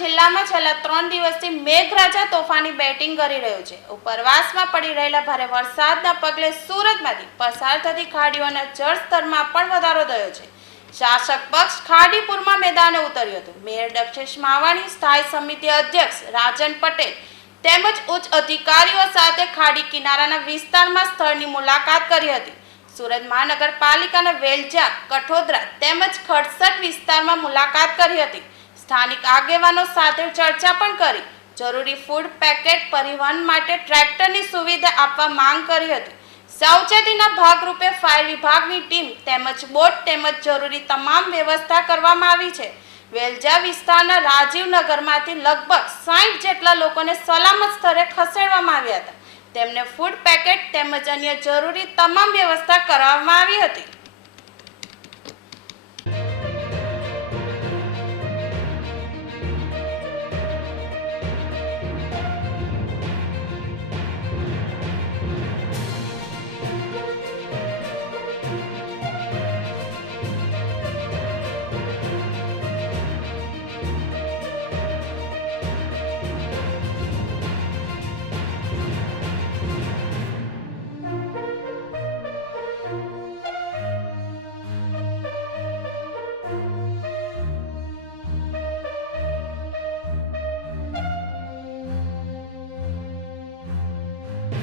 જિલ્લામાં છેલ્લા 3 દિવસથી મેઘરાજા તોફાની બેટિંગ કરી રહ્યો છે। ઉપરવાસમાં પડી રહેલા ભારે વરસાદના પગલે સુરતમાંથી પસાર થતી ખાડીઓના જળસ્તરમાં પણ વધારો થયો છે। શાસક પક્ષ ખાડીપુરમાં મેદાને ઉતર્યું હતું। મેયર દક્ષેશ માવાણી, સ્થાયી સમિતિ અધ્યક્ષ રાજન પટેલ તેમજ ઉચ્ચ અધિકારીઓ સાથે ખાડી કિનારાના વિસ્તારમાં સ્થળની મુલાકાત કરી હતી। સુરત મહાનગરપાલિકાના વેલજા, કઠોદરા તેમજ ખડસઠ વિસ્તારમાં મુલાકાત કરી હતી। સ્થાનિક આગેવાનો સાથે ચર્ચા પણ કરી। જરૂરી ફૂડ પેકેટ, પરિવહન માટે ટ્રેક્ટરની સુવિધા આપવા માંગ કરી હતી। સાવચેતીના ભાગરૂપે ફાયર વિભાગની ટીમ તેમજ બોટ તેમજ જરૂરી તમામ વ્યવસ્થા કરવામાં આવી છે। વેલજા વિસ્તારના રાજીવનગરમાંથી લગભગ 60 જેટલા લોકોને સલામત સ્થળે ખસેડવામાં આવ્યા હતા। તેમને ફૂડ પેકેટ તેમજ અન્ય જરૂરી તમામ વ્યવસ્થા કરવામાં આવી હતી।